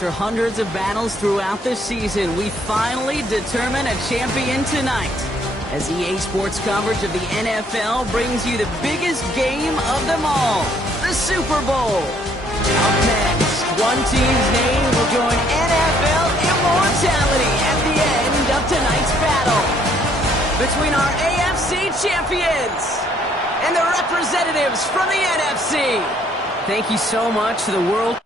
After hundreds of battles throughout the season, we finally determine a champion tonight, as EA Sports coverage of the NFL brings you the biggest game of them all, the Super Bowl. Up next, one team's name will join NFL immortality at the end of tonight's battle between our AFC champions and the representatives from the NFC. Thank you so much to the world.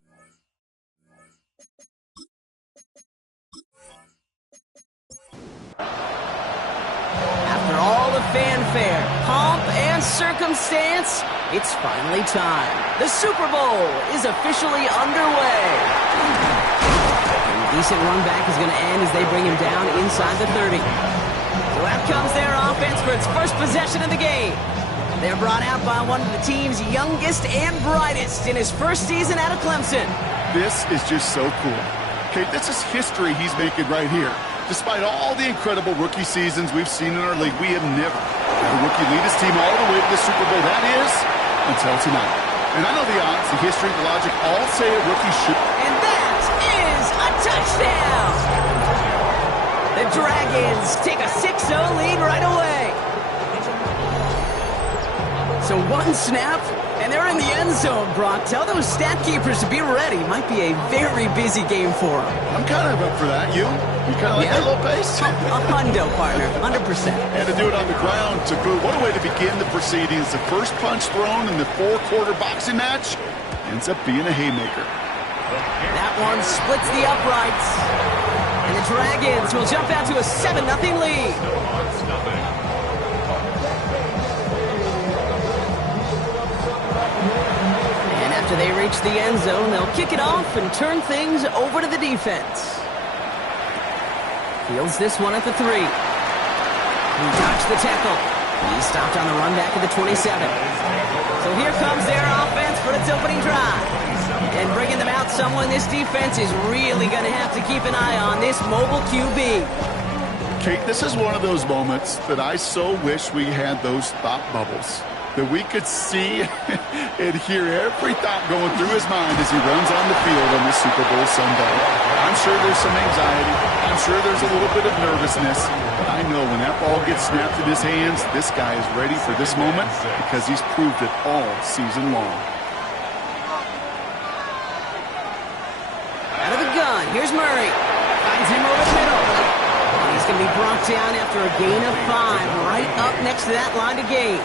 After all the fanfare, pomp, and circumstance, it's finally time. The Super Bowl is officially underway. A decent run back is going to end as they bring him down inside the 30. So out comes their offense for its first possession of the game. They're brought out by one of the team's youngest and brightest in his first season out of Clemson. This is just so cool. Okay, this is history he's making right here. Despite all the incredible rookie seasons we've seen in our league, we have never had a rookie lead his team all the way to the Super Bowl. That is, until tonight. And I know the odds, the history, the logic all say a rookie should. And that is a touchdown! The Dragons take a 6-0 lead right away. So one snap, and they're in the end zone, Brock. Tell those stat keepers to be ready. Might be a very busy game for them. I'm kind of up for that. You kind of like that little pace? A hundo, partner. 100%. And to do it on the ground to boot. What a way to begin the proceedings. The first punch thrown in the four-quarter boxing match ends up being a haymaker. That one splits the uprights. And the Dragons will jump out to a 7-0 lead. After they reach the end zone, they'll kick it off and turn things over to the defense. Fields this one at the 3. He dodged the tackle. He stopped on the run back at the 27. So here comes their offense for its opening drive. And bringing them out someone this defense is really going to have to keep an eye on, this mobile QB. Kate, this is one of those moments that I so wish we had those thought bubbles. That we could see and hear every thought going through his mind as he runs on the field on this Super Bowl Sunday. I'm sure there's some anxiety. I'm sure there's a little bit of nervousness. But I know when that ball gets snapped in his hands, this guy is ready for this moment because he's proved it all season long. Out of the gun, here's Murray. Finds him over the middle. And he's going to be brought down after a gain of 5, right up next to that line to gain.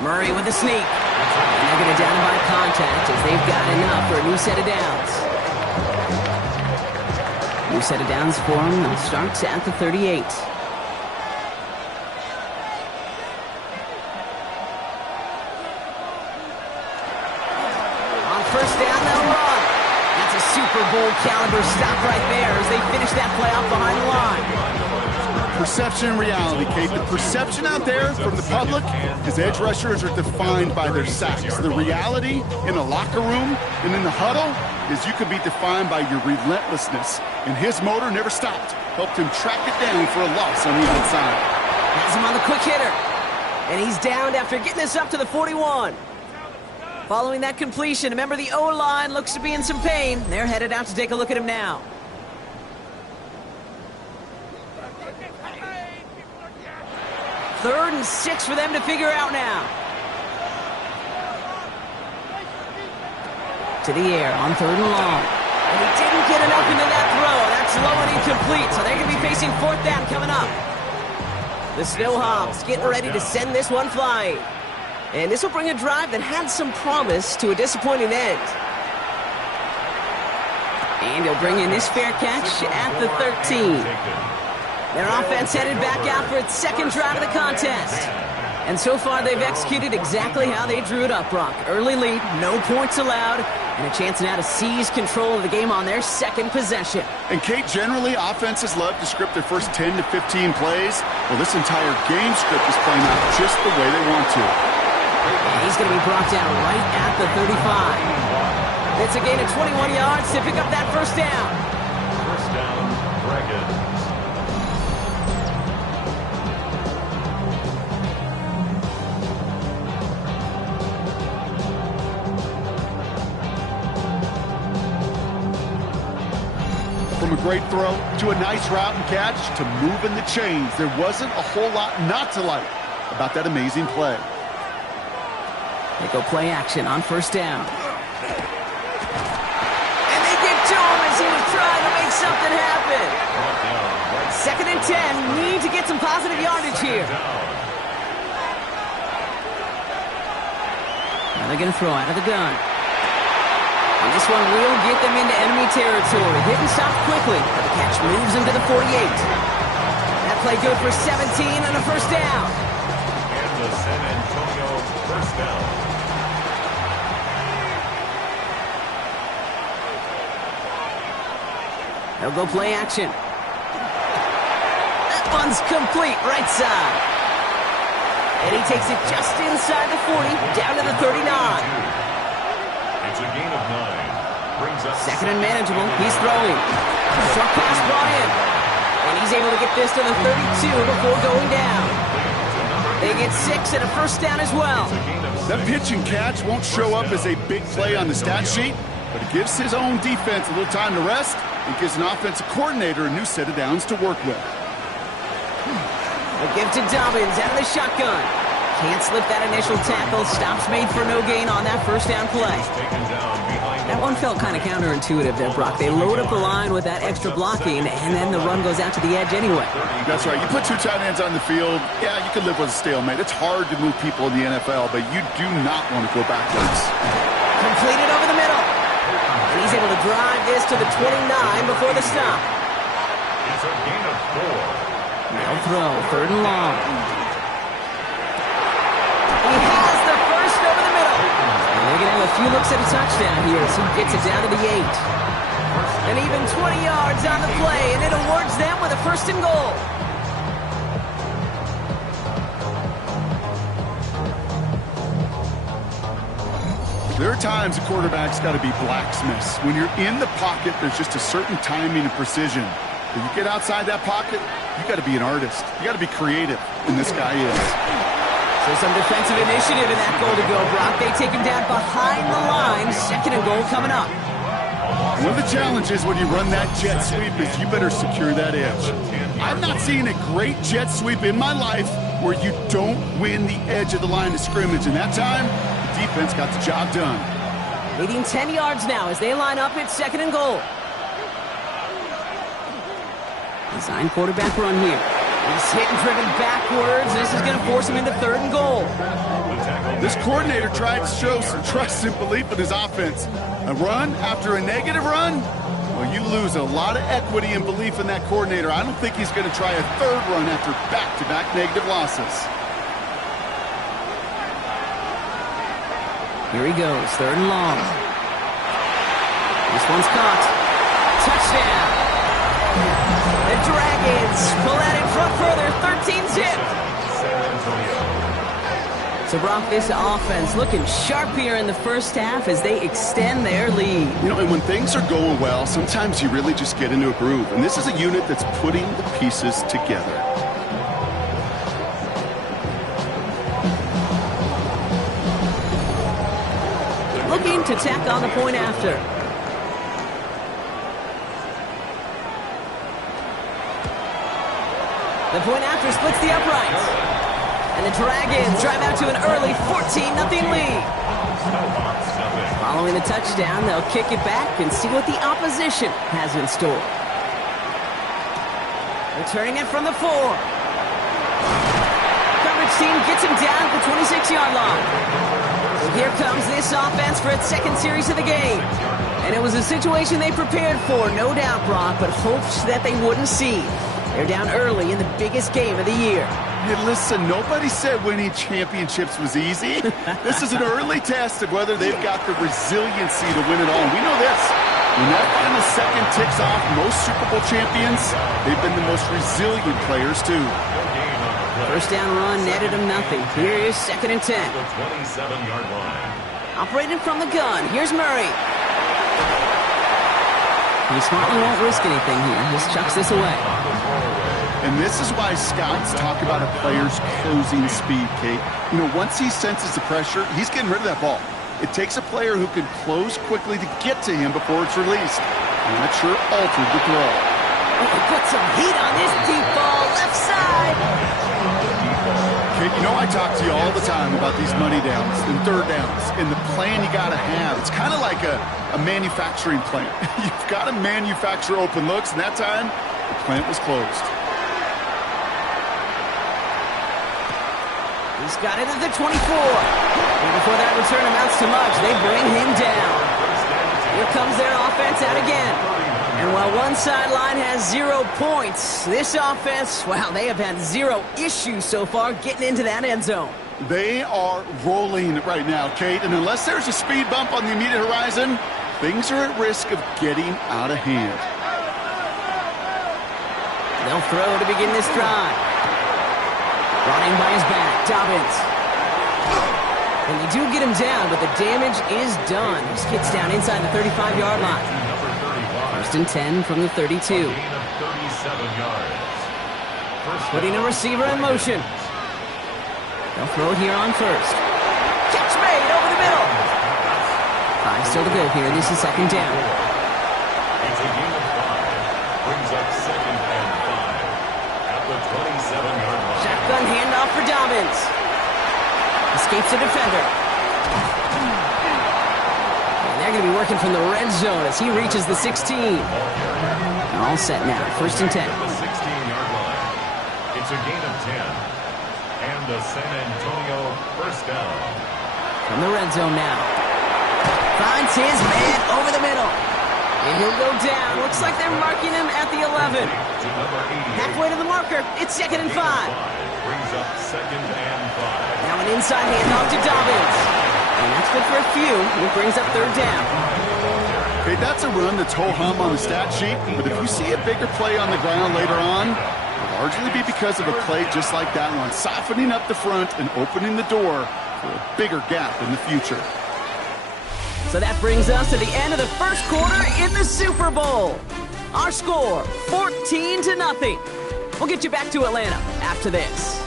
Murray with a sneak. And they're going to down him by contact as they've got enough for a new set of downs. New set of downs for him. They'll start at the 38. On first down, they'll run. That's a Super Bowl caliber stop right there as they finish that play off behind the line. Perception and reality, Kate. The perception out there from the public is edge rushers are defined by their sacks. The reality in a locker room and in the huddle is you can be defined by your relentlessness. And his motor never stopped. Helped him track it down for a loss on the outside. Has him on the quick hitter. And he's downed after getting this up to the 41. Following that completion, remember the O-line looks to be in some pain. They're headed out to take a look at him now. Third and 6 for them to figure out now. To the air on 3rd and long. And he didn't get enough into that throw. That's low and incomplete. So they're going to be facing 4th down coming up. The Snowhawks getting ready to send this one flying. And this will bring a drive that had some promise to a disappointing end. And he'll bring in this fair catch at the 13. Their offense headed back out for its second drive of the contest. And so far, they've executed exactly how they drew it up, Brock. Early lead, no points allowed, and a chance now to seize control of the game on their second possession. And, Kate, generally, offenses love to script their first 10 to 15 plays. Well, this entire game script is playing out just the way they want to. And he's going to be brought down right at the 35. It's a gain of 21 yards to pick up that first down. First down, Dragons. from a great throw to a nice route and catch to moving the chains. There wasn't a whole lot not to like about that amazing play. They go play action on first down. And they get to him as he was trying to make something happen. 2nd and 10. Need to get some positive yardage here. Now they're going to throw out of the gun. And this one will get them into enemy territory. Hit and stop quickly. But the catch moves him to the 48. That play good for 17 and a first down. And the San Antonio first down. They'll go play action. That one's complete, right side. And he takes it just inside the 40, down to the 39. It's a gain of 9. Brings up 2nd and manageable. He's throwing. Short pass Bryant. And he's able to get this to the 32 before going down. They get 6 and a first down as well. That pitch and catch won't show up as a big play on the stat sheet, but it gives his own defense a little time to rest. It gives an offensive coordinator a new set of downs to work with. The give to Dobbins out of the shotgun. Can't slip that initial tackle. Stops made for no gain on that first down play. That one felt kind of counterintuitive there, Brock. They load up the line with that extra blocking, and then the run goes out to the edge anyway. That's right. You put 2 tight ends on the field, yeah, you can live with a stalemate. It's hard to move people in the NFL, but you do not want to go backwards. Completed over the middle. And he's able to drive this to the 29 before the stop. It's a gain of 4. They'll throw, 3rd and long. He has the first over the middle. And they're going to have a few looks at a touchdown here as he gets it down to the 8. And even 20 yards on the play, and it awards them with a 1st and goal. There are times a quarterback's got to be blacksmiths. When you're in the pocket, there's just a certain timing and precision. When you get outside that pocket, you got to be an artist. You got to be creative, and this guy is. So some defensive initiative in that goal to go, Brock. They take him down behind the line. 2nd and goal coming up. One of the challenges when you run that jet sweep is you better secure that edge. I've not seen a great jet sweep in my life where you don't win the edge of the line of scrimmage. And that time, the defense got the job done. Leading 10 yards now as they line up at 2nd and goal. Design quarterback run here. He's hit and driven backwards. This is going to force him into 3rd and goal. This coordinator tried to show some trust and belief in his offense. A run after a negative run? Well, you lose a lot of equity and belief in that coordinator. I don't think he's going to try a 3rd run after back-to-back negative losses. Here he goes, 3rd and long. This one's caught. Touchdown. The Dragons pull that in front further, 13-zip. So, Brock, this offense looking sharp here in the first half as they extend their lead. You know, and when things are going well, sometimes you really just get into a groove. And this is a unit that's putting the pieces together. Looking to tack on the point after. The point after splits the uprights. And the Dragons drive out to an early 14-0 lead. Following the touchdown, they'll kick it back and see what the opposition has in store. Returning it from the 4. Coverage team gets him down at the 26-yard line. So here comes this offense for its 2nd series of the game. And it was a situation they prepared for, no doubt, Brock, but hoped that they wouldn't see. They're down early in the biggest game of the year. Hey, listen, nobody said winning championships was easy. This is an early test of whether they've got the resiliency to win it all. And we know this. When that final second ticks off, most Super Bowl champions, they've been the most resilient players, too. First down run netted him nothing. Here is 2nd and 10. 27-yard line. Operating from the gun. Here's Murray. He smartly won't risk anything here. Just chucks this away. And this is why scouts talk about a player's closing speed, Kate. You know, once he senses the pressure, he's getting rid of that ball. It takes a player who can close quickly to get to him before it's released. And it sure altered the throw. Oh, put some heat on this deep ball, left side. Okay, you know I talk to you all the time about these money downs and third downs and the plan you got to have. It's kind of like a manufacturing plant. You've got to manufacture open looks, and that time, the plant was closed. He's got it at the 24. And before that return amounts to much, they bring him down. Here comes their offense out again. And while one sideline has 0 points, this offense, wow, they have had 0 issues so far getting into that end zone. They are rolling right now, Kate, and unless there's a speed bump on the immediate horizon, things are at risk of getting out of hand. They'll throw to begin this drive. Brought in by his back, Dobbins. And they do get him down, but the damage is done. This kid's down inside the 35-yard line. First and 10 from the 32. Putting a receiver in motion. They'll throw it here on first. Catch made over the middle. 5 still to go here. This is second down. It's a gain of 5. Brings up second and 5 at the 27-yard line. Shotgun handoff for Dobbins. Escapes the defender. They're going to be working from the red zone as he reaches the 16. They're all set now. First and 10. The 16-yard line. It's a gain of 10. And the San Antonio first down. From the red zone now. Finds his man over the middle. And he'll go down. Looks like they're marking him at the 11. Halfway to the marker. It's second and 5. Brings up second and 5. Now an inside handoff to Dobbins. And that's good for a few. It brings up third down. Okay, that's a run that's ho-hum on the stat sheet, but if you see a bigger play on the ground later on, it'll largely be because of a play just like that one, softening up the front and opening the door for a bigger gap in the future. So that brings us to the end of the first quarter in the Super Bowl. Our score, 14-0. We'll get you back to Atlanta after this.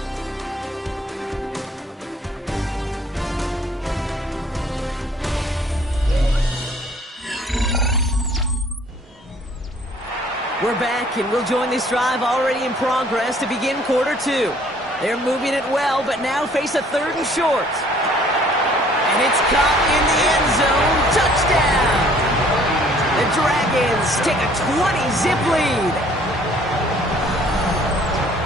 We're back, and we'll join this drive already in progress to begin quarter 2. They're moving it well, but now face a third and short. And it's caught in the end zone. Touchdown! The Dragons take a 20-zip lead.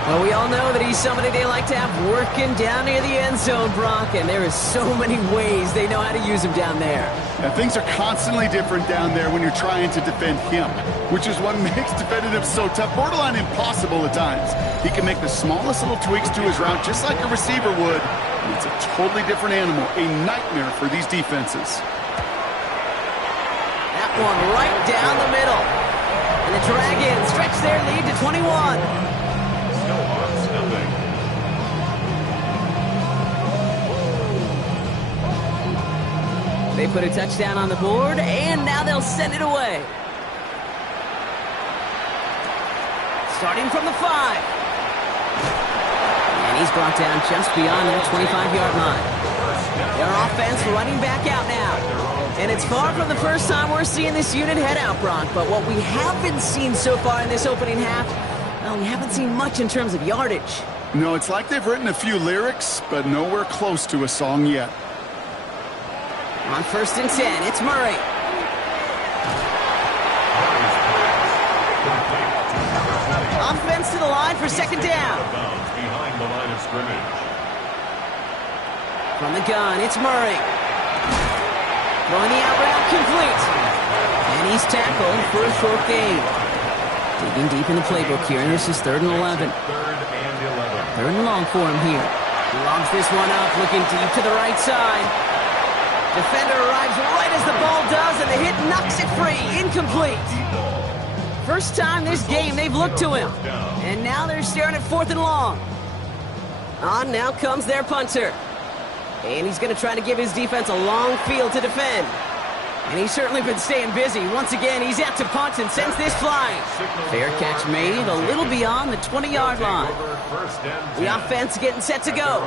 Well, we all know that he's somebody they like to have working down near the end zone, Brock, and there is so many ways they know how to use him down there. Now, things are constantly different down there when you're trying to defend him, which is what makes defending him so tough, borderline impossible at times. He can make the smallest little tweaks to his route just like a receiver would, and it's a totally different animal, a nightmare for these defenses. That one right down the middle. And the Dragons stretch their lead to 21. They put a touchdown on the board, and now they'll send it away. Starting from the 5. And he's brought down just beyond their 25-yard line. Their offense running back out now. And it's far from the first time we're seeing this unit head out, Brock. But what we haven't seen so far in this opening half, well, we haven't seen much in terms of yardage. No, it's like they've written a few lyrics, but nowhere close to a song yet. On first and 10, it's Murray. Offense to the line for second down. Behind the line of scrimmage. From the gun, it's Murray. Throwing the out route complete. And he's tackled for a short gain. Digging deep in the playbook here, and this is 3rd and 11. 3rd and long for him here. He lobs this one up, looking deep to the right side. Defender arrives right as the ball does, and the hit knocks it free. Incomplete. First time this game they've looked to him. And now they're staring at 4th and long. On now comes their punter. And he's going to try to give his defense a long field to defend. And he's certainly been staying busy. Once again, he's out to punt and sends this flying. Fair catch made a little beyond the 20-yard line. The offense getting set to go.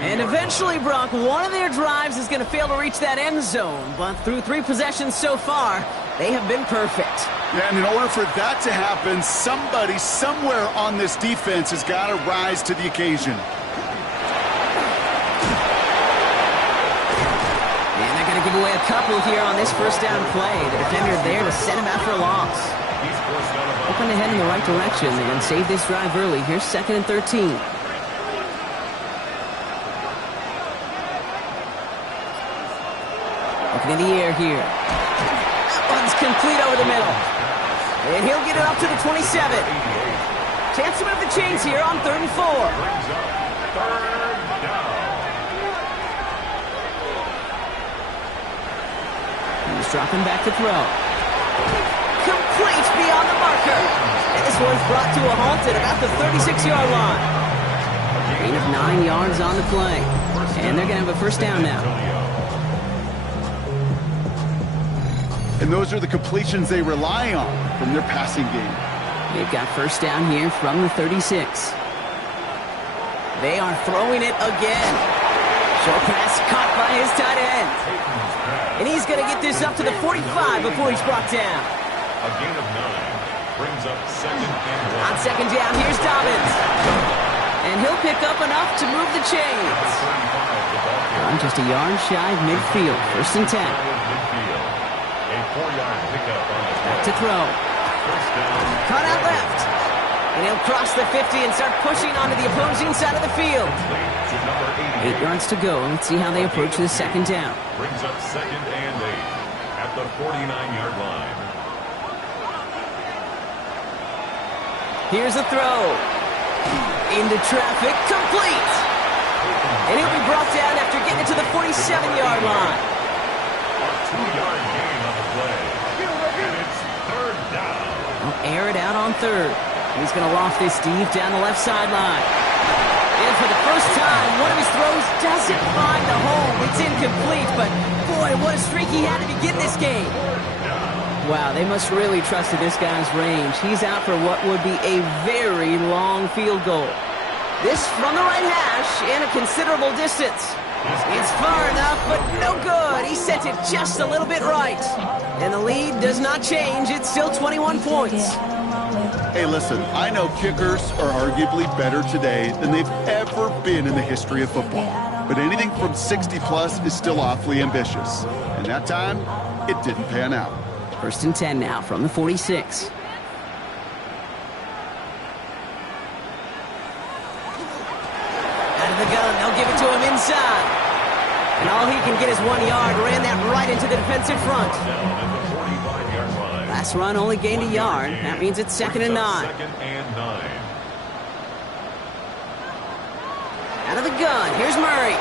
And eventually, Brock, one of their drives is going to fail to reach that end zone. But through 3 possessions so far, they have been perfect. Yeah, and in order for that to happen, somebody somewhere on this defense has got to rise to the occasion. And they're going to give away a couple here on this first down play. The defender there to set him out for a loss. Hoping to head in the right direction and save this drive early. Here's 2nd and 13. Looking in the air here. That one's complete over the middle. And he'll get it up to the 27. Chance to move the chains here on 3rd and 4. He's dropping back to throw. Complete beyond the marker. And this one's brought to a halt at about the 36-yard line. Gain of 9 yards on the play. And they're going to have a first down now. And those are the completions they rely on from their passing game. They've got first down here from the 36. They are throwing it again. Short pass caught by his tight end. And he's going to get this up to the 45 before he's brought down. A gain of 9 brings up 2nd and 1. On 2nd down, here's Dobbins. And he'll pick up enough to move the chains. I'm just a yard shy of midfield. 1st and 10. A 4-yard pickup on the Back to throw. Cut out left. And he'll cross the 50 and start pushing onto the opposing side of the field. 8 yards to go. Let's see how they approach the 2nd down. Brings up 2nd and 8 at the 49-yard line. Here's a throw. Into traffic. Complete. And he'll be brought down after getting it to the 47-yard line. A 2-yard gain on the play. And it's 3rd down. He'll air it out on 3rd. He's going to loft this deep down the left sideline. And for the first time, one of his throws doesn't find the home. It's incomplete, but boy, what a streak he had to begin this game. Wow, they must really trust in this guy's range. He's out for what would be a very long field goal. This from the right hash and a considerable distance. It's far enough, but no good. He sent it just a little bit right. And the lead does not change. It's still 21 points. Hey, listen, I know kickers are arguably better today than they've ever been in the history of football. But anything from 60-plus is still awfully ambitious. And that time, it didn't pan out. 1st and 10 now from the 46. Out of the gun, they'll give it to him inside. And all he can get is 1 yard. Ran that right into the defensive front. Last run only gained a yard. That means it's 2nd and 9. 2nd and 9. Out of the gun, here's Murray.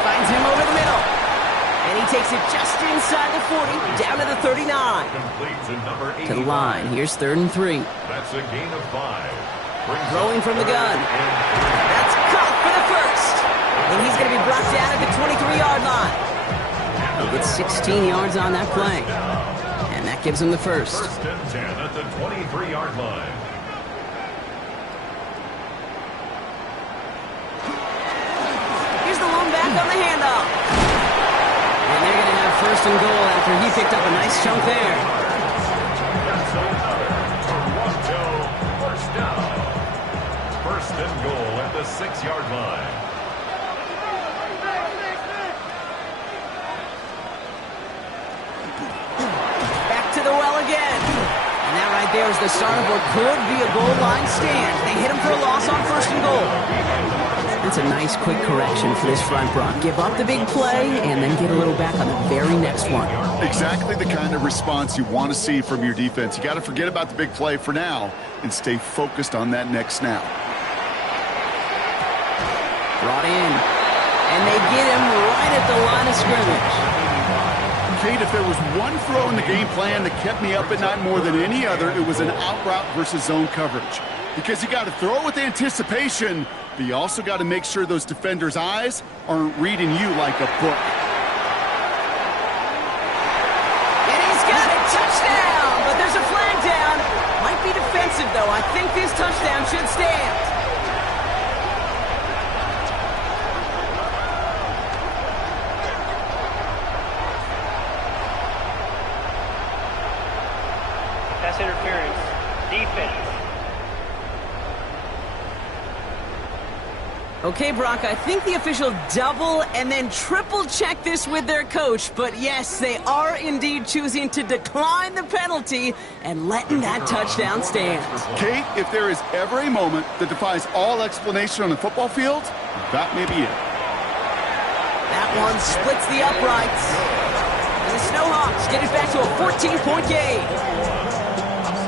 Finds him over the middle. And he takes it just inside the 40, down to the 39. Complete to number 85. To the line, here's 3rd and 3. That's a gain of 5. Throwing from the gun. That's caught for the first. And he's going to be brought down at the 23-yard line. He'll get 16 yards on that play. And that gives him the first. 1st and 10 at the 23-yard line. Here's the lone back on the handoff. And they're going to have 1st and goal after he picked up a nice chunk there. That's another Toronto first down. 1st and goal at the 6-yard line. Back to the well again. And that right there is the start of what could be a goal line stand. They hit him for a loss on 1st and goal. That's a nice quick correction for this front, Brock. Give up the big play and then get a little back on the very next one. Exactly the kind of response you want to see from your defense. You got to forget about the big play for now and stay focused on that next snap. Brought in. And they get him right at the line of scrimmage. Kate, if there was one throw in the game plan that kept me up at night more than any other, it was an out route versus zone coverage. Because you got to throw with anticipation, but you also got to make sure those defenders' eyes aren't reading you like a book. And he's got a touchdown, but there's a flag down. Might be defensive, though. I think this touchdown should stand. pass interference. Defense. Okay, Brock, I think the official double and then triple check this with their coach, but yes, they are indeed choosing to decline the penalty and letting that touchdown stand. Kate, if there is ever a moment that defies all explanation on the football field, that may be it. That one splits the uprights. And the SHawks get it back to a 14-point game.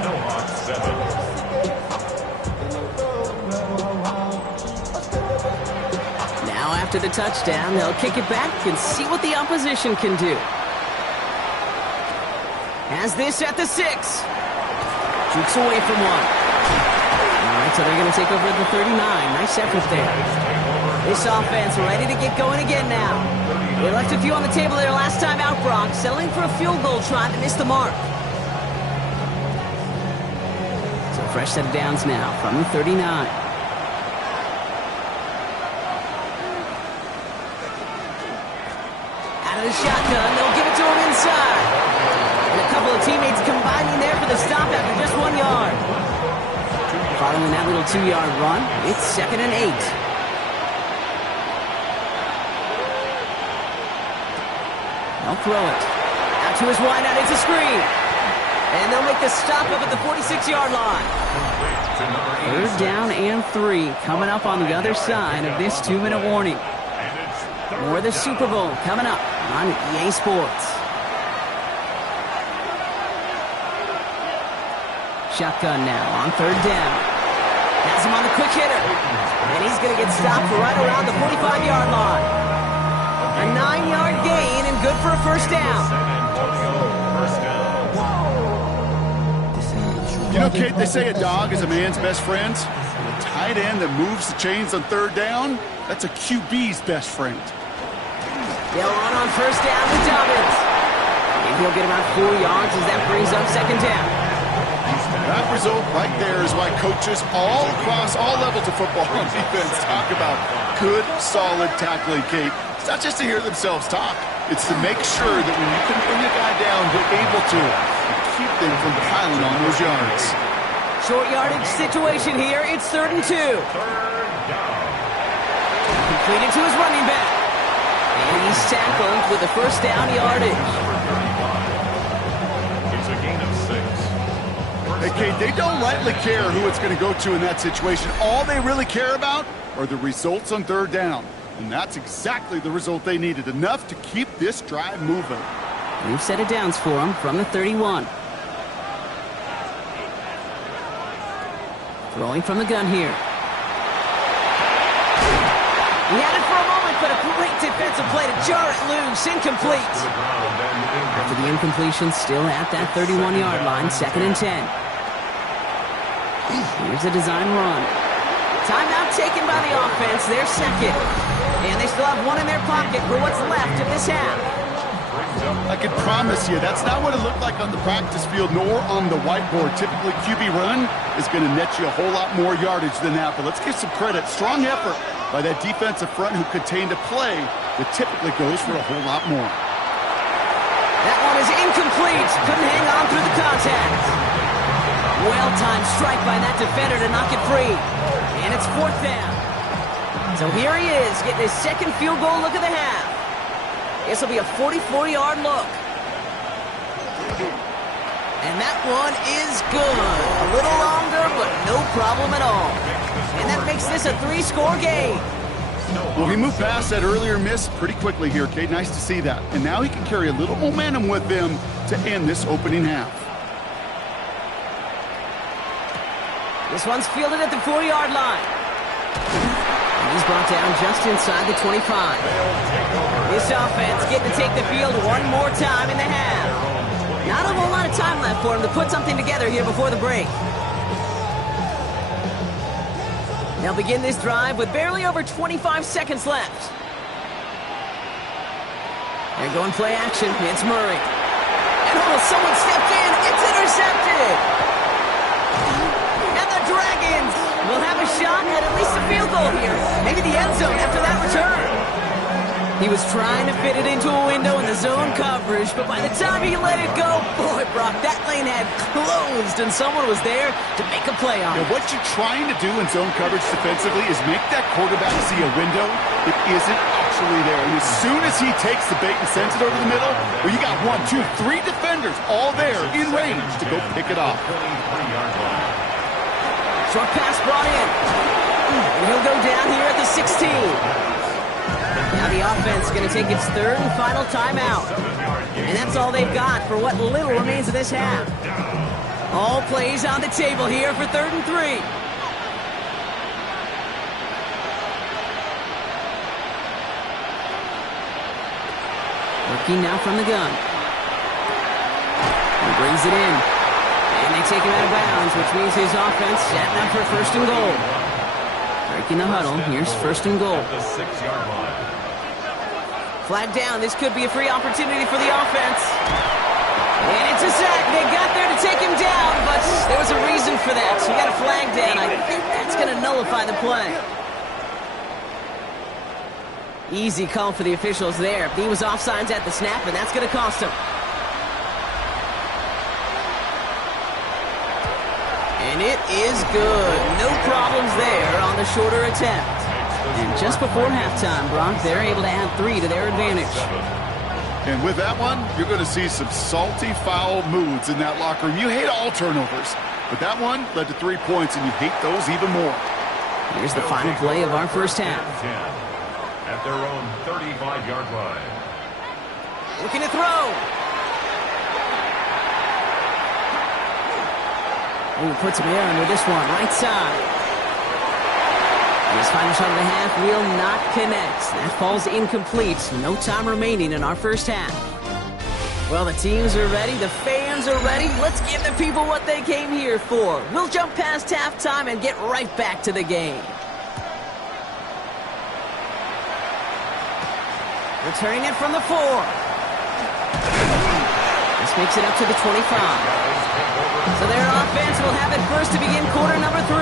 SHawks 7. After the touchdown, they'll kick it back and see what the opposition can do. Has this at the 6. Jukes away from one. All right, so they're going to take over at the 39. Nice effort there. This offense ready to get going again now. They left a few on the table there last time out, Brock, settling for a field goal try to miss the mark. So fresh set of downs now from the 39. The shotgun, they'll give it to him inside. And a couple of teammates combining there for the stop after just 1 yard. Following that little 2-yard run, it's 2nd and 8. They'll throw it. Out to his wideout, it's a screen. And they'll make the stop up at the 46-yard line. 3rd down and 3 coming up on the other side of this 2-minute warning. More of the Super Bowl coming up on EA Sports. Shotgun now on 3rd down. Has him on the quick hitter. And he's going to get stopped right around the 45-yard line. A 9-yard gain and good for a 1st down. You know, Kate, they say a dog is a man's best friend. A tight end that moves the chains on 3rd down, that's a QB's best friend. They'll run on 1st down with Dobbins. And he'll get about 4 yards as that brings up 2nd down. That result right there is why coaches all across all levels of football on defense talk about good, solid tackling, Kate. It's not just to hear themselves talk. It's to make sure that when you can bring a guy down, you're able to keep them from piling on those yards. Short yardage situation here. It's 3rd and 2. Completed to his running back. And he's tackled with the 1st down yardage. It's a gain of 6. Hey, Kate, they don't rightly care who it's going to go to in that situation. All they really care about are the results on 3rd down. And that's exactly the result they needed. Enough to keep this drive moving. New set of downs for him from the 31. Throwing from the gun here. He had it for a moment, but a great defensive play to jar it loose. Incomplete. After the incompletion, still at that 31-yard line, 2nd and 10. Here's a design run. Timeout taken by the offense. They're 2nd. And they still have one in their pocket for what's left of this half. I can promise you, that's not what it looked like on the practice field nor on the whiteboard. Typically, QB run is going to net you a whole lot more yardage than that. But let's give some credit. Strong effort by that defensive front who contained a play that typically goes for a whole lot more. That one is incomplete. Couldn't hang on through the contact. Well-timed strike by that defender to knock it free. And it's 4th down. So here he is, getting his 2nd field goal look of the half. This will be a 44-yard look. And that one is good. A little longer, but no problem at all. And that makes this a 3-score game. Well, he moved past that earlier miss pretty quickly here, Kate. Nice to see that. And now he can carry a little momentum with him to end this opening half. This one's fielded at the 4-yard line. And he's brought down just inside the 25. This offense getting to take the field one more time in the half. Not a whole lot of time left for him to put something together here before the break. They'll begin this drive with barely over 25 seconds left. They're going play action. It's Murray. And someone stepped in. It's intercepted. And the Dragons will have a shot at least a field goal here. Maybe the end zone after that return. He was trying to fit it into a window, and the of zone coverage, but by the time he let it go, boy, Brock, that lane had closed, and someone was there to make a play on it. What you're trying to do in zone coverage defensively is make that quarterback see a window that isn't actually there. And as soon as he takes the bait and sends it over the middle, well, you got 1, 2, 3 defenders all there in range to go pick it off. Short pass brought in. And he'll go down here at the 16. Now the offense is going to take its third and final timeout. And that's all they've got for what little remains of this half. All plays on the table here for 3rd and 3. Working now from the gun. He brings it in. And they take him out of bounds, which means his offense setting up for 1st and goal. Breaking the huddle. Here's 1st and goal. The 6-yard line. Flag down. This could be a free opportunity for the offense. And it's a sack. They got there to take him down, but there was a reason for that. So we got a flag down. I think that's going to nullify the play. Easy call for the officials there. He was offsides at the snap, and that's going to cost him. And it is good. No problems there on the shorter attempt. And just before halftime, Brock, they're able to add 3 to their advantage. And with that one, you're going to see some salty, foul moods in that locker room. You hate all turnovers, but that one led to 3 points, and you hate those even more. Here's the final play of our first half. At their own 35-yard line. Looking to throw. Ooh, puts him in with this one, right side. His final shot of the half will not connect. That falls incomplete. No time remaining in our first half. Well, the teams are ready. The fans are ready. Let's give the people what they came here for. We'll jump past halftime and get right back to the game. Returning it from the 4. This makes it up to the 25. So their offense will have it first to begin quarter number 3.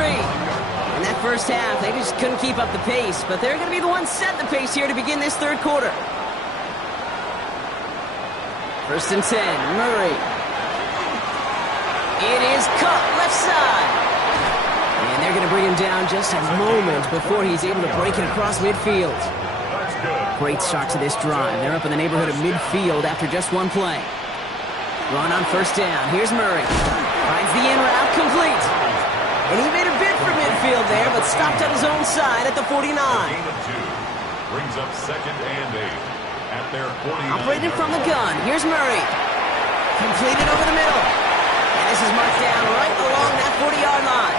In that first half, they just couldn't keep up the pace, but they're going to be the ones set the pace here to begin this 3rd quarter. 1st and 10, Murray. It is cut left side. And they're going to bring him down just a moment before he's able to break it across midfield. Great start to this drive. They're up in the neighborhood of midfield after just 1 play. Run on 1st down. Here's Murray. Finds the in route complete. And he made a bid for midfield there, but stopped at his own side at the 49. Brings up 2nd and 8 at their 49. Operated from the gun. Here's Murray. Completed over the middle. And this is marked down right along that 40-yard line.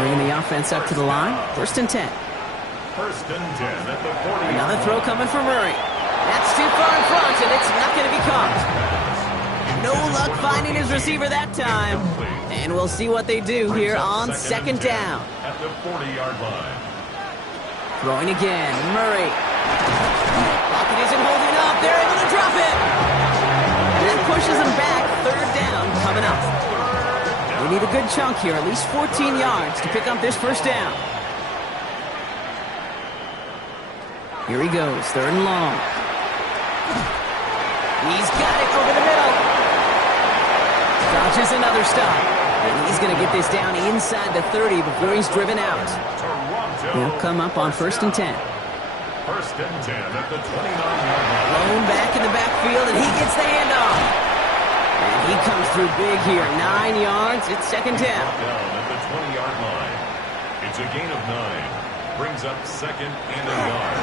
Bringing the offense up to the line. 1st and 10. 1st and 10 at the 40. Another throw coming from Murray. That's too far in front, and it's not going to be caught. No luck finding his receiver that time. And we'll see what they do here on 2nd down. At the 40-yard line. Throwing again. Murray. Pocket isn't holding up. They're able to drop it. And that pushes them back. 3rd down coming up. We need a good chunk here, at least 14 yards to pick up this 1st down. Here he goes. 3rd and long. He's got it over the middle. Dodges another stop. And he's going to get this down inside the 30 before he's driven out. He'll come up on 1st and 10. 1st and 10 at the 29-yard line. Blown back in the backfield, and he gets the handoff. And he comes through big here. 9 yards. It's 2nd down. Down at the 20-yard line. It's a gain of 9. Brings up 2nd and a yard.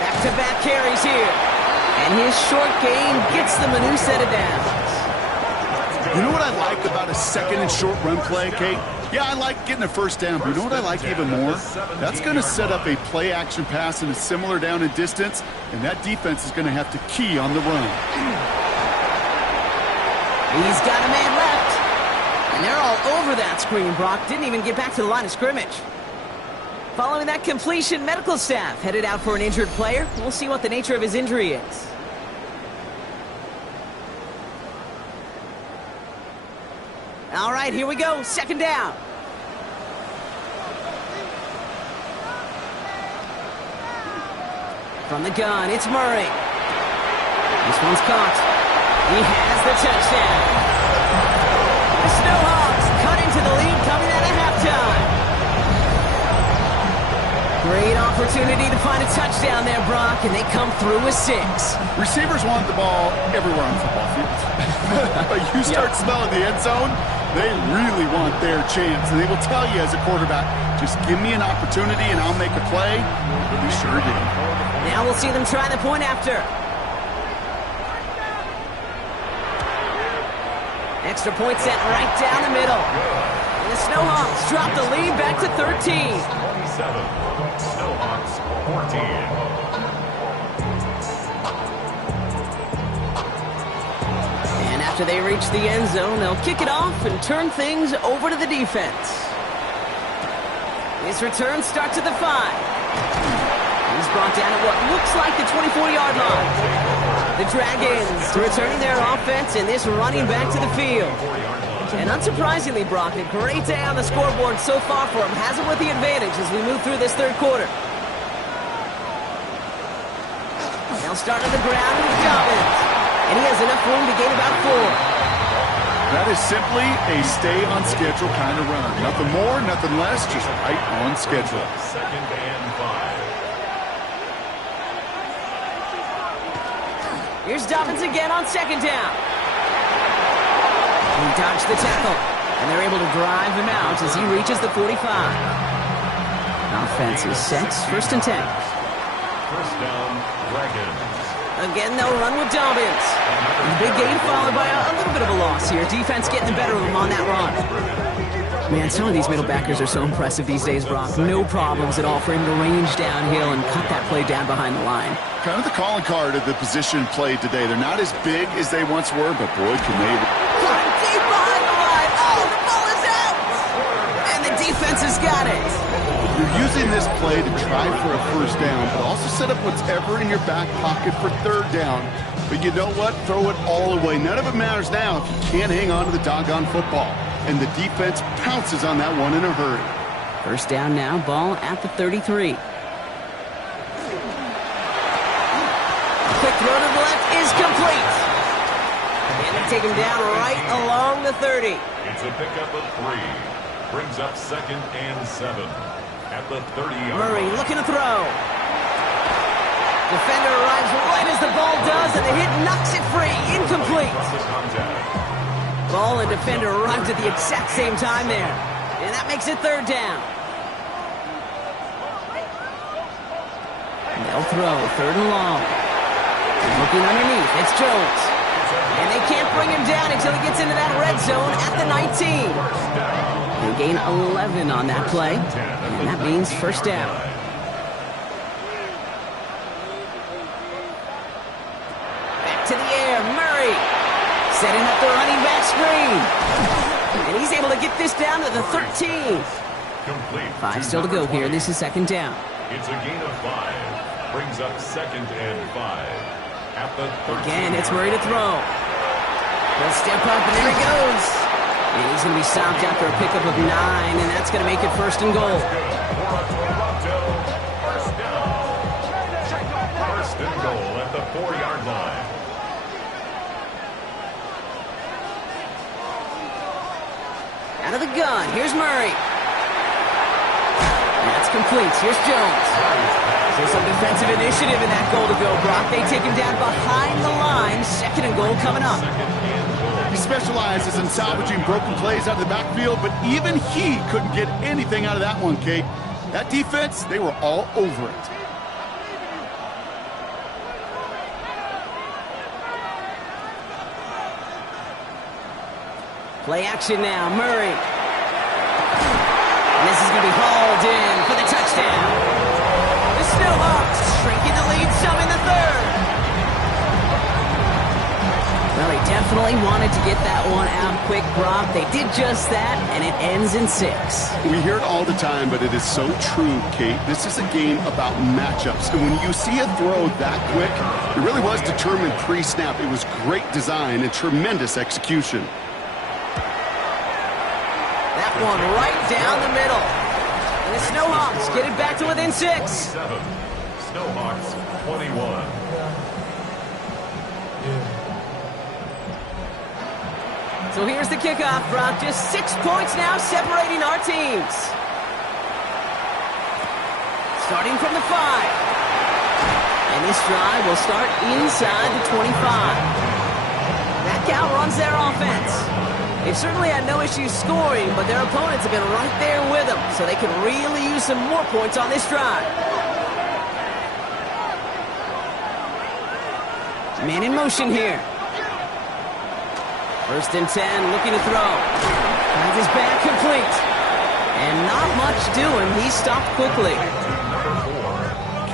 Back-to-back carries here. And his short game gets them a new set of downs. You know what I like about a 2nd and short run play, Kate? Yeah, I like getting a 1st down, but you know what I like even more? That's going to set up a play-action pass in a similar down and distance, and that defense is going to have to key on the run. He's got a man left. And they're all over that screen. Brock didn't even get back to the line of scrimmage. Following that completion, medical staff headed out for an injured player. We'll see what the nature of his injury is. All right, here we go. 2nd down. From the gun, it's Murray. one's caught. He has the touchdown. The SHawks cut into the lead coming out of halftime. Great opportunity to find a touchdown there, Brock, and they come through with 6. Receivers want the ball everywhere on football fields. But you start smelling the end zone, they really want their chance. And they will tell you as a quarterback, just give me an opportunity and I'll make a play. We sure did. Now we'll see them try the point after. Extra point set right down the middle. And the SHawks drop the lead back to 13. 27. SHawks 14. And after they reach the end zone, they'll kick it off and turn things over to the defense. His return starts at the 5. He's brought down at what looks like the 24-yard line. The Dragons returning their offense and this running back to the field. And unsurprisingly, Brock, a great day on the scoreboard so far for him. Has him with the advantage as we move through this third quarter. They'll start on the ground with Dobbins. And he has enough room to gain about 4. That is simply a stay-on-schedule kind of run. Nothing more, nothing less, just right on schedule. Second and 5. Here's Dobbins again on second down. He dodged the tackle, and they're able to drive him out as he reaches the 45. Offense is set, first and 10. First down, Dragons. Again, they'll run with Dobbins. Big gain followed by a little bit of a loss here. Defense getting the better of him on that run. Man, some of these middle backers are so impressive these days, Brock. No problems at all for him to range downhill and cut that play down behind the line. Kind of the calling card of the position played today. They're not as big as they once were, but boy, can they... Deep behind the line. Oh, the ball is out! And the defense has got it. You're using this play to try for a first down, but also set up whatever in your back pocket for third down. But you know what? Throw it all away. None of it matters now if you can't hang on to the doggone football. And the defense pounces on that one in a hurry. First down now, ball at the 33. Quick throw to the left is complete. And they take him down right along the 30. It's a pickup of 3. Brings up second and 7. At the 30-yard Murray line. looking to throw. Defender arrives right as the ball does, and the hit knocks it free. Incomplete. Ball and defender arrived at the exact same time there. And that makes it third down. They'll throw, third and long. Looking underneath, it's Jones. And they can't bring him down until he gets into that red zone at the 19. They gain 11 on that play, and that means first down. Back to the air, Murray. Setting up the running back screen. And he's able to get this down to the 13. Complete. 5 still to go here. This is second down. It's a gain of 5. Brings up second and 5. At the 13. Again, it's Murray to throw. He'll step up, and there he goes. And he's going to be stopped after a pickup of 9, and that's going to make it first and goal. First down. First and goal at the 4-yard line. Out of the gun, here's Murray. That's complete. Here's Jones. So some defensive initiative in that goal to go, Brock. They take him down behind the line. Second and goal coming up. He specializes in salvaging broken plays out of the backfield, but even he couldn't get anything out of that one, Kate. That defense, they were all over it. Play action now, Murray. And this is going to be hauled in for the touchdown. The SHawks shrinking the lead some in the third. Well, they definitely wanted to get that one out quick, Brock. They did just that, and it ends in 6. We hear it all the time, but it is so true, Kate. This is a game about matchups. And when you see a throw that quick, it really was determined pre-snap. It was great design and tremendous execution. That one right down the middle. And the SHawks get it back to within 6. 7. SHawks 21. So here's the kickoff, Brock. Just 6 points now separating our teams. Starting from the 5. And this drive will start inside the 25. That count runs their offense. They've certainly had no issues scoring, but their opponents have been right there with them, so they can really use some more points on this drive. Man in motion here. First and 10, looking to throw. Finds his back complete. And not much doing. He stopped quickly.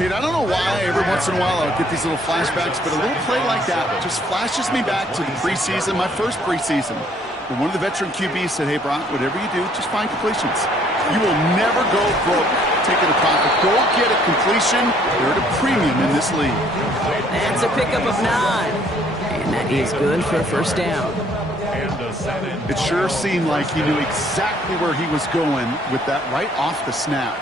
Kate, I don't know why every once in a while I'll get these little flashbacks, but a little play like that just flashes me back to the preseason, my first preseason. When one of the veteran QBs said, hey, Brock, whatever you do, just find completions. You will never go broke taking a profit. Go get a completion. You're at a premium in this league. That's a pickup of 9. And that is good for a first down. It sure seemed like he knew exactly where he was going with that right off the snap.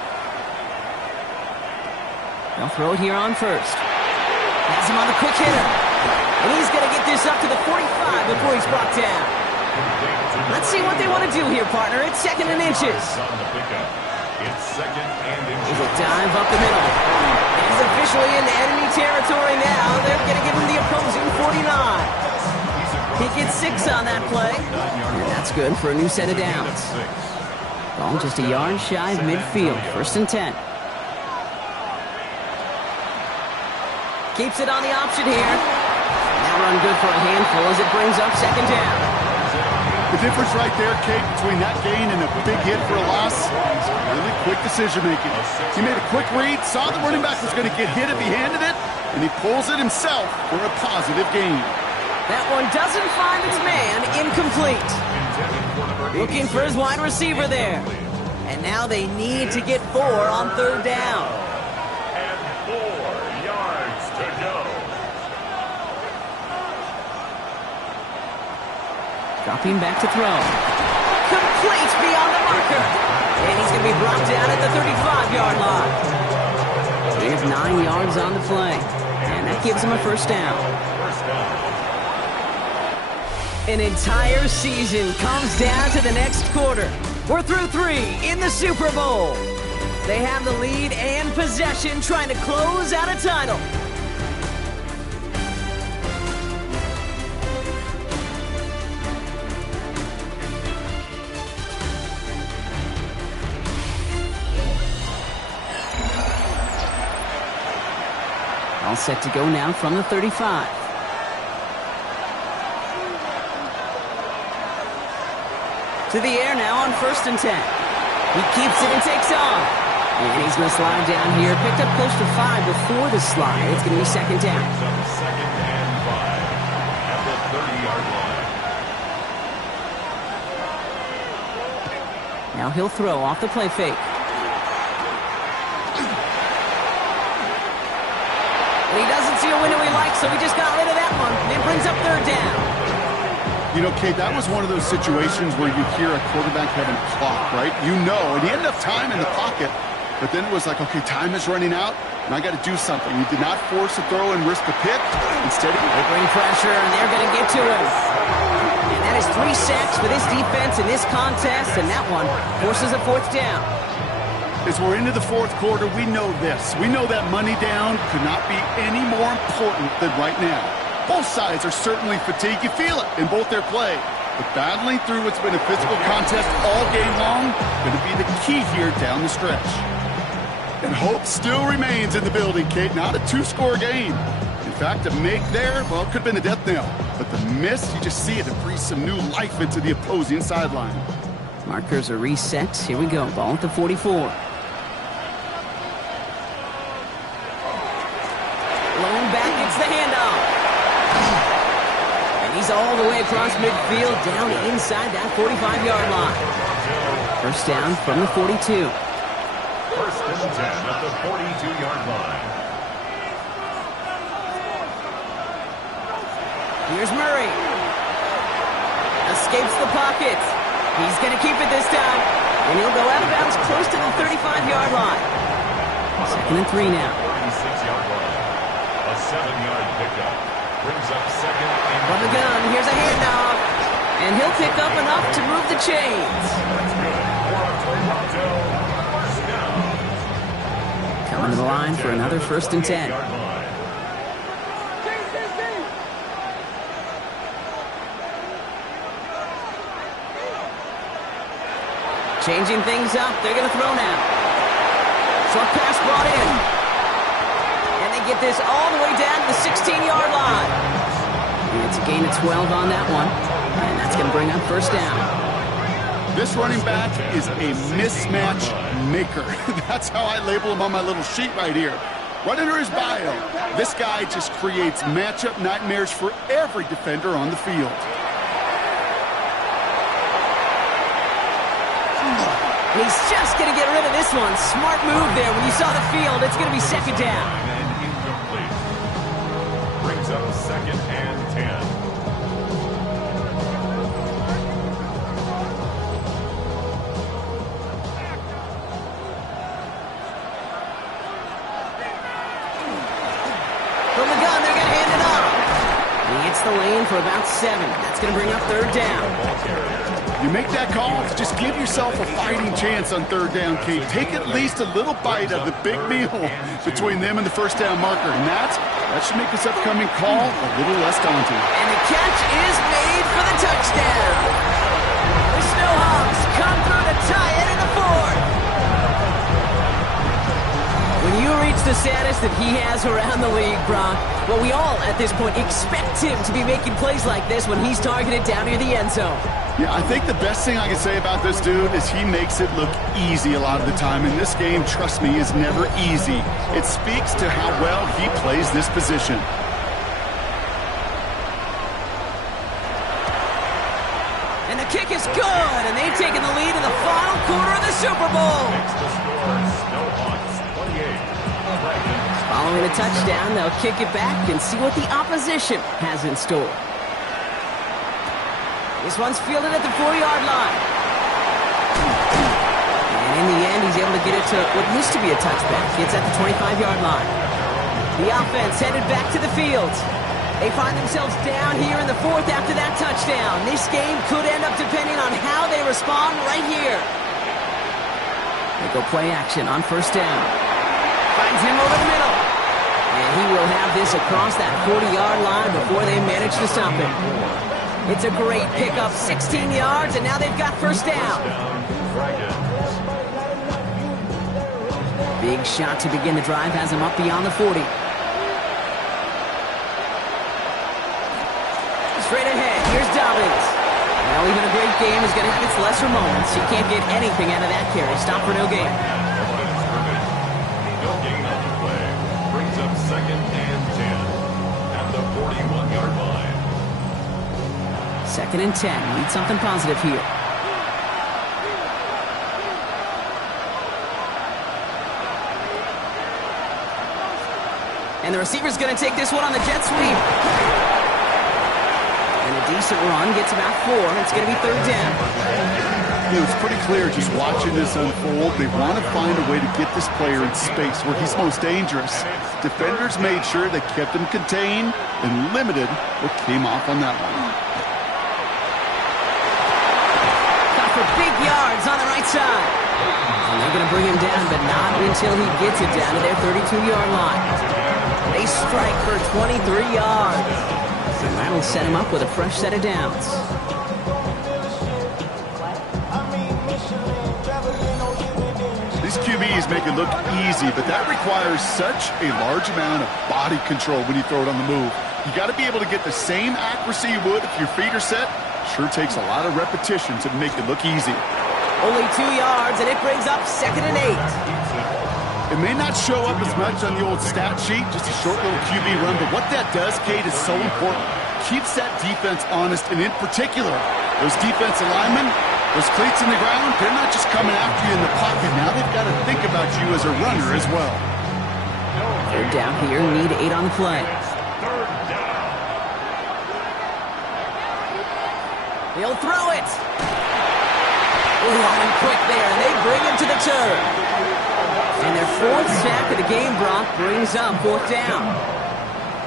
They'll throw it here on first. Has him on the quick hitter. And he's going to get this up to the 45 before he's brought down. Let's see what they want to do here, partner. It's 2nd and inches. Here's a dive up the middle. He's officially in the enemy territory now. They're going to give him the opposing 49. He gets 6 on that play. And that's good for a new set of downs. Ball just a yard shy of midfield. 1st and 10. Keeps it on the option here. That run good for a handful as it brings up 2nd down. The difference right there, Kate, between that gain and a big hit for a loss is really quick decision-making. He made a quick read, saw the running back was going to get hit if he handed it, and he pulls it himself for a positive gain. That one doesn't find its man. Incomplete. Looking for his wide receiver there. And now they need to get 4 on 3rd down. And 4 yards to go. Dropping back to throw. Complete beyond the marker. And he's going to be brought down at the 35-yard line. So he has 9 yards on the play. And that gives him a first down. An entire season comes down to the next quarter. We're through 3 in the Super Bowl. They have the lead and possession trying to close out a title. All set to go now from the 35. To the air now on 1st and 10. He keeps it and takes off. And he's going to slide down here. Picked up close to 5 before the slide. It's going to be 2nd down. 2nd and 5 at the 30-yard line. Now he'll throw off the play fake. And he doesn't see a window he likes, so he just got rid of that one. And it brings up 3rd down. You know, Kate, that was one of those situations where you hear a quarterback having a clock, right? You know, and he had enough time in the pocket, but then it was like, okay, time is running out, and I got to do something. He did not force a throw and risk a pick. Instead, they bring pressure, and they're going to get to him. And that is 3 sacks for this defense in this contest, and that one forces a 4th down. As we're into the 4th quarter, we know this. We know that money down could not be any more important than right now. Both sides are certainly fatigued. You feel it in both their play. But battling through what's been a physical contest all game long going to be the key here down the stretch. And hope still remains in the building, Kate. Not a 2-score game. In fact, a make there, well, it could have been a death knell. But the miss, you just see it breathe some new life into the opposing sideline. Markers are reset. Here we go. Ball at the 44. Lone back gets the handoff. And he's all the way across midfield down inside that 45-yard line. First down from the 42. 1st and 10 at the 42-yard line. Here's Murray. Escapes the pocket. He's going to keep it this time. And he'll go out of bounds close to the 35-yard line. 2nd and 3 now. 36-yard line. A 7-yard pickup. Brings up 2nd From the gun, here's a handoff. And he'll pick up enough to move the chains. Coming to the line for another 1st and 10. Changing things up. They're going to throw now. Short pass brought in. And they get this all the way down to the 16-yard line. And it's a gain of 12 on that one. And that's going to bring up 1st down. This running back is a mismatch maker. That's how I label him on my little sheet right here. Right under his bio, this guy just creates matchup nightmares for every defender on the field. And he's just going to get rid of this one. Smart move there. When you saw the field, it's going to be 2nd down. And incomplete. Brings up 2nd and 10. From the gun, they're going to hand it off. He hits the lane for about 7. That's going to bring up 3rd down. You make that call, just give yourself a fighting chance on 3rd down, Kate. Take at least a little bite of the big meal between them and the 1st down marker. And that should make this upcoming call a little less daunting. And the catch is made for the touchdown. The SHawks come through to tie it in the 4th. When you reach the status that he has around the league, Brock, well, we all at this point expect him to be making plays like this when he's targeted down near the end zone. Yeah, I think the best thing I can say about this dude is he makes it look easy a lot of the time. And this game, trust me, is never easy. It speaks to how well he plays this position. And the kick is good, and they've taken the lead in the final quarter of the Super Bowl. Following a touchdown, they'll kick it back and see what the opposition has in store. This one's fielded at the 4-yard line. And in the end, he's able to get it to what used to be a touchback. It's at the 25-yard line. The offense headed back to the field. They find themselves down here in the 4th after that touchdown. This game could end up depending on how they respond right here. They go play action on 1st down. Finds him over the middle. And he will have this across that 40-yard line before they manage to stop him. It's a great pickup, 16 yards, and now they've got 1st down. Big shot to begin the drive has him up beyond the 40. Straight ahead, here's Dobbins. Well, even a great game is going to have its lesser moments. You can't get anything out of that carry. Stop for no gain. No gain on the play. Brings up 2nd and 10 at the 41-yard line. 2nd and 10. Need something positive here. And the receiver's going to take this one on the jet sweep. And a decent run gets about 4. It's going to be 3rd down. You know, it's pretty clear just watching this unfold. They want to find a way to get this player in space where he's most dangerous. Defenders made sure they kept him contained and limited what came off on that one. Got for big yards on the right side. And they're going to bring him down, but not until he gets it down to their 32-yard line. They strike for 23 yards. And that'll set him up with a fresh set of downs. These QBs make it look easy, but that requires such a large amount of body control when you throw it on the move. You got to be able to get the same accuracy you would if your feet are set. Sure takes a lot of repetition to make it look easy. Only 2 yards, and it brings up 2nd and 8. It may not show up as much on the old stat sheet, just a short little QB run, but what that does, Kate, is so important. Keeps that defense honest, and in particular, those defensive linemen, those cleats in the ground, they're not just coming after you in the pocket. Now they've got to think about you as a runner as well. 3rd down here, need 8 on the play. He'll throw it. Line quick there, and they bring him to the turf. And their 4th sack of the game, Brock, brings up 4th down.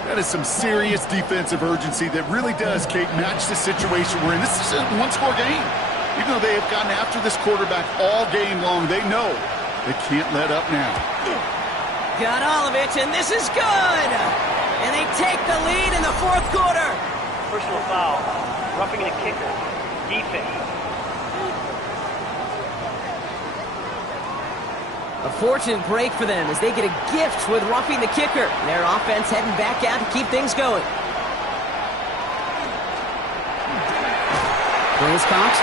That is some serious defensive urgency that really does, Kate, match the situation we're in. This is a one-score game. Even though they have gotten after this quarterback all game long, they know they can't let up now. Got all of it, and this is good! And they take the lead in the fourth quarter. Personal foul. Roughing the kicker. Defense. A fortunate break for them as they get a gift with roughing the kicker. Their offense heading back out to keep things going. Plays caught.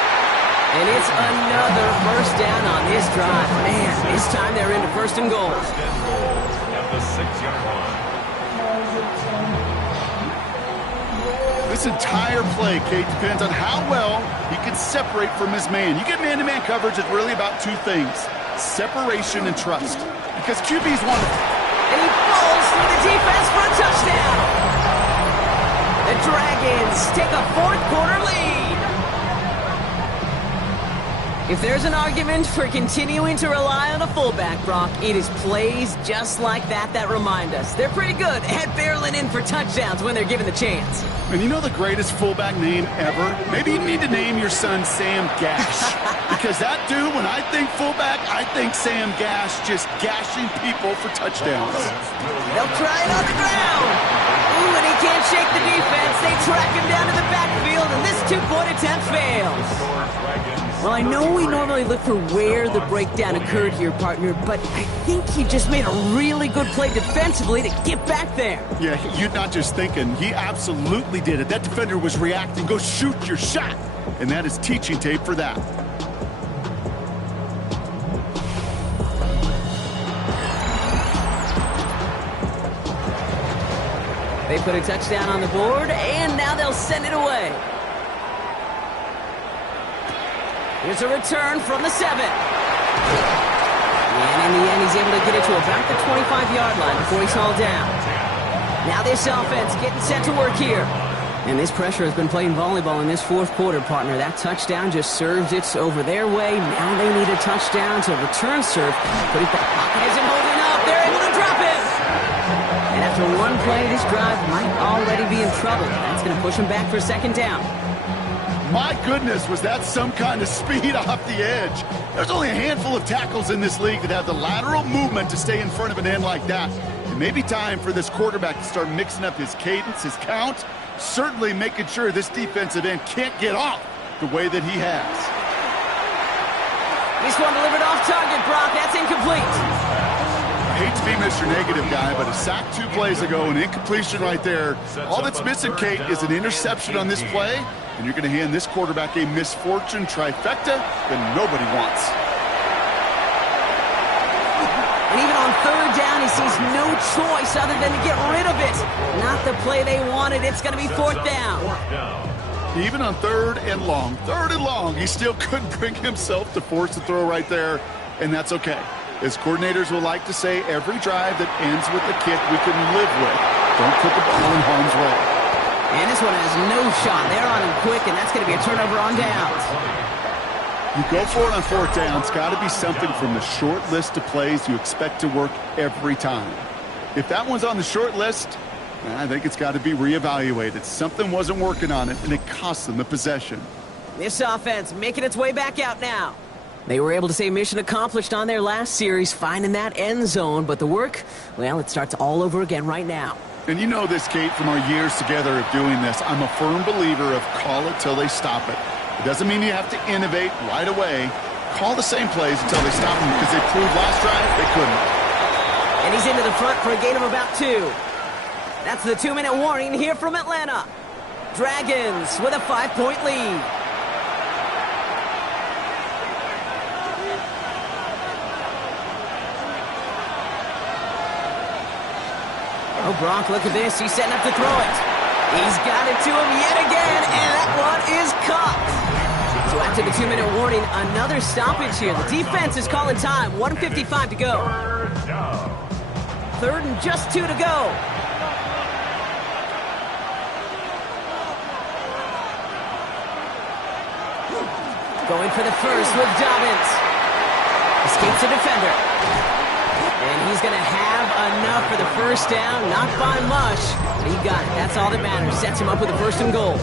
And it's another first down on this drive. Man, this time they're into first and goal. First and goal at the 6-yard line. This entire play, Kate, depends on how well he can separate from his man. You get man-to-man coverage, it's really about two things: separation and trust. Because QB's wonderful. And he falls through the defense for a touchdown. The Dragons take a fourth quarter lead. If there's an argument for continuing to rely on a fullback, Brock, it is plays just like that that remind us. They're pretty good at barreling in for touchdowns when they're given the chance. And you know the greatest fullback name ever? Maybe you need to name your son Sam Gash. Because that dude, when I think fullback, I think Sam Gash just gashing people for touchdowns. They'll try it on the ground. Ooh, and he can't shake the defense. They track him down to the backfield, and this two-point attempt fails. Well, I know we normally look for where the breakdown occurred here, partner, but I think he just made a really good play defensively to get back there. Yeah, you're not just thinking. He absolutely did it. That defender was reacting. Go shoot your shot. And that is teaching tape for that. They put a touchdown on the board, and now they'll send it away. Here's a return from the 7. And in the end, he's able to get it to about the 25-yard line before he's hauled down. Now this offense getting set to work here. And this pressure has been playing volleyball in this fourth quarter, partner. That touchdown just served it over their way. Now they need a touchdown to return serve. Put it back. Pocket isn't holding up. They're able to drop it. And after one play, this drive might already be in trouble. That's going to push him back for a second down. My goodness, was that some kind of speed off the edge. There's only a handful of tackles in this league that have the lateral movement to stay in front of an end like that. It may be time for this quarterback to start mixing up his cadence, his count, certainly making sure this defensive end can't get off the way that he has. This one delivered off target, Brock. That's incomplete. I hate to be Mr. Negative guy, but a sack 2 plays ago, an incompletion right there. All that's missing, Kate, is an interception on this play, and you're going to hand this quarterback a misfortune trifecta that nobody wants. And even on third down, he sees no choice other than to get rid of it. Not the play they wanted. It's going to be fourth down. Even on third and long, he still couldn't bring himself to force the throw right there, and that's okay. As coordinators will like to say, every drive that ends with a kick we can live with. Don't put the ball in harm's way. And this one has no shot. They're on him quick, and that's going to be a turnover on downs. You go for it on fourth down. It's got to be something from the short list of plays you expect to work every time. If that one's on the short list, I think it's got to be reevaluated. Something wasn't working on it, and it cost them the possession. This offense making its way back out now. They were able to say mission accomplished on their last series, finding that end zone, but the work, well, it starts all over again right now. And you know this, Kate, from our years together of doing this. I'm a firm believer of call it till they stop it. It doesn't mean you have to innovate right away. Call the same plays until they stop them, because they proved last drive they couldn't. And he's into the front for a gain of about 2. That's the 2-minute warning here from Atlanta. Dragons with a 5-point lead. Oh, Brock, look at this. He's setting up to throw it. He's got it to him yet again, and that one is caught. So after the 2-minute warning, another stoppage here. The defense is calling time. 1:55 to go. Third and just 2 to go. Going for the first with Dobbins. Escapes the defender. And he's going to have enough for the first down. Not by much, but he got it. That's all that matters. Sets him up with a first and goal.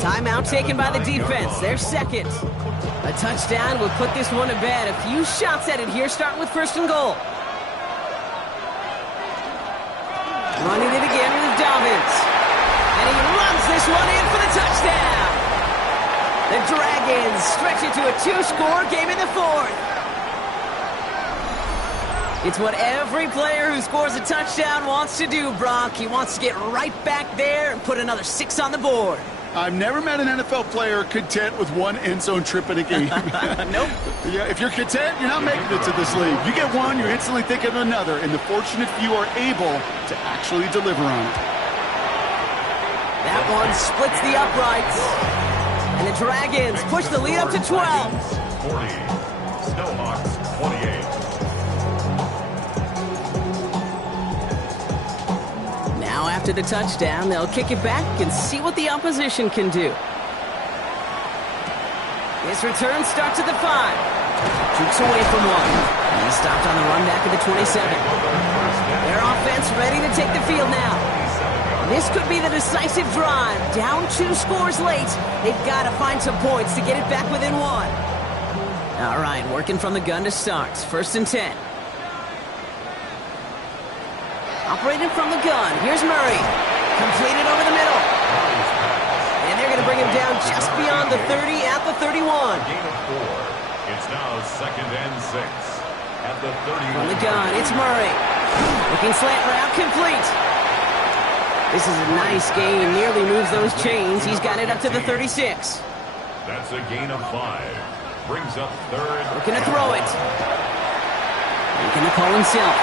Timeout taken by the defense. Their second. A touchdown will put this one to bed. A few shots at it here, starting with first and goal. Running it again with Dobbins. And he runs this one in for the touchdown. The Dragons stretch it to a 2-score game in the fourth. It's what every player who scores a touchdown wants to do, Brock. He wants to get right back there and put another 6 on the board. I've never met an NFL player content with one end zone trip in a game. Nope. Yeah, if you're content, you're not making it to this league. You get one, you're instantly thinking of another, and the fortunate few are able to actually deliver on it. That one splits the uprights. And the Dragons push the lead up to 12. 40. SHawks 28. Now after the touchdown, they'll kick it back and see what the opposition can do. This return starts at the 5. Keeps away from one. And he's stopped on the run back at the 27. Their offense ready to take the field now. This could be the decisive drive. Down 2 scores late. They've got to find some points to get it back within 1. All right, working from the gun to start. First and 10. Operating from the gun. Here's Murray. Completed over the middle. And they're going to bring him down just beyond the 30 at the 31. Gain of 4. It's now second and 6 at the 30. From the gun, it's Murray. Looking slant route, complete. This is a nice game. Nearly moves those chains. He's got it up to the 36. That's a gain of 5. Brings up third. Looking to throw it. Making the call himself.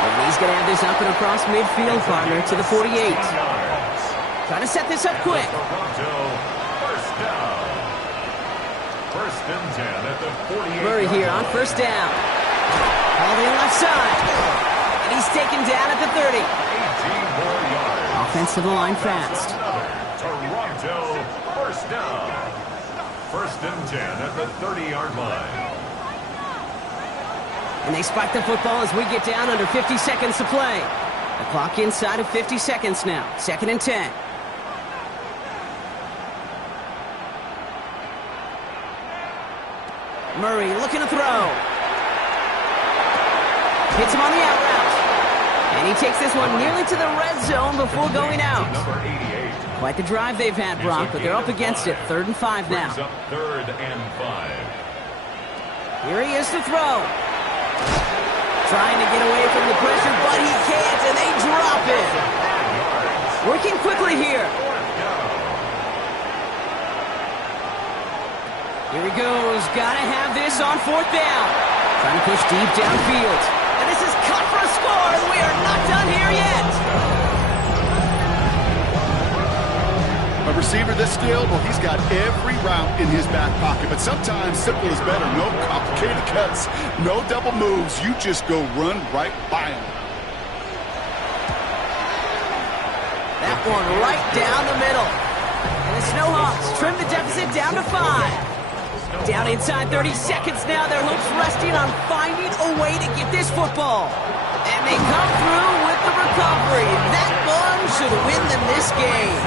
And he's going to have this up and across midfield, partner, to the 48. Trying to set this up quick. Toronto, first down. First and 10 at the 48. Murray here on first down. All the left side. And he's taken down at the 30. 18 more yards. Offensive line fast. Toronto, first down. First and 10 at the 30-yard line. And they spike the football as we get down under 50 seconds to play. The clock inside of 50 seconds now. Second and 10. Murray looking to throw. Hits him on the out route. And he takes this one nearly to the red zone before going out. Number 88. Quite the drive they've had, Brock, but they're up against it. Third and 5 now. Brings up third and 5. Here he is to throw. Trying to get away from the pressure, but he can't, and they drop it. Working quickly here. Here he goes. Gotta have this on fourth down. Trying to push deep downfield. And this is cut for a score, and we are not done here yet. A receiver this skilled, well, he's got every route in his back pocket. But sometimes simple is better. No complicated cuts, no double moves. You just go run right by him. That one right down the middle. And the SHawks trim the deficit down to 5. Down inside 30 seconds now. Their hopes resting on finding a way to get this football. And they come through with the recovery. That one should win them this game.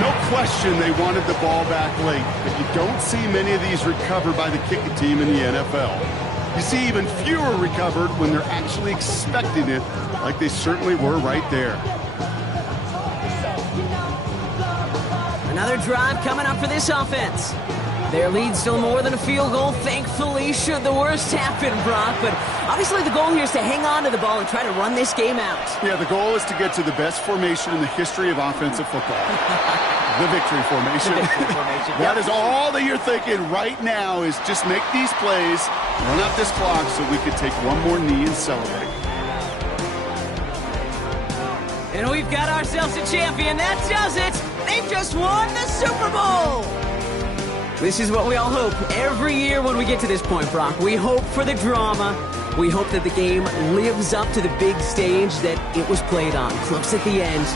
No question they wanted the ball back late, but you don't see many of these recovered by the kicking team in the NFL. You see even fewer recovered when they're actually expecting it, like they certainly were right there. Another drive coming up for this offense. Their lead still more than a field goal, thankfully, should the worst happen, Brock. But obviously the goal here is to hang on to the ball and try to run this game out. Yeah, the goal is to get to the best formation in the history of offensive football. The victory formation. The victory formation. That is all that you're thinking right now is just make these plays, run out this clock so we can take one more knee and celebrate. And we've got ourselves a champion. That does it. They've just won the Super Bowl. This is what we all hope every year when we get to this point, Brock. We hope for the drama. We hope that the game lives up to the big stage that it was played on. Close at the end,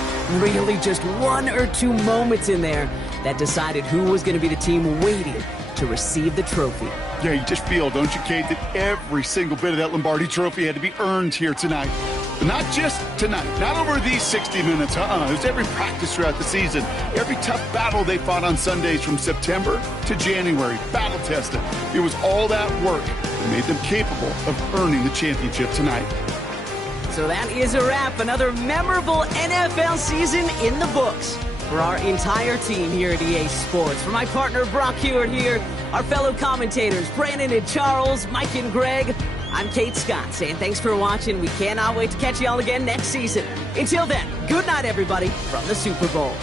really just one or two moments in there that decided who was going to be the team waiting to receive the trophy. Yeah, you just feel, don't you, Kate, that every single bit of that Lombardi trophy had to be earned here tonight. But not just tonight, not over these 60 minutes. It was every practice throughout the season, every tough battle they fought on Sundays from September to January, battle tested. It was all that work that made them capable of earning the championship tonight. So that is a wrap. Another memorable NFL season in the books for our entire team here at EA Sports. For my partner Brock Hewitt here, our fellow commentators Brandon and Charles, Mike and Greg, I'm Kate Scott saying thanks for watching. We cannot wait to catch you all again next season. Until then, good night everybody from the Super Bowl.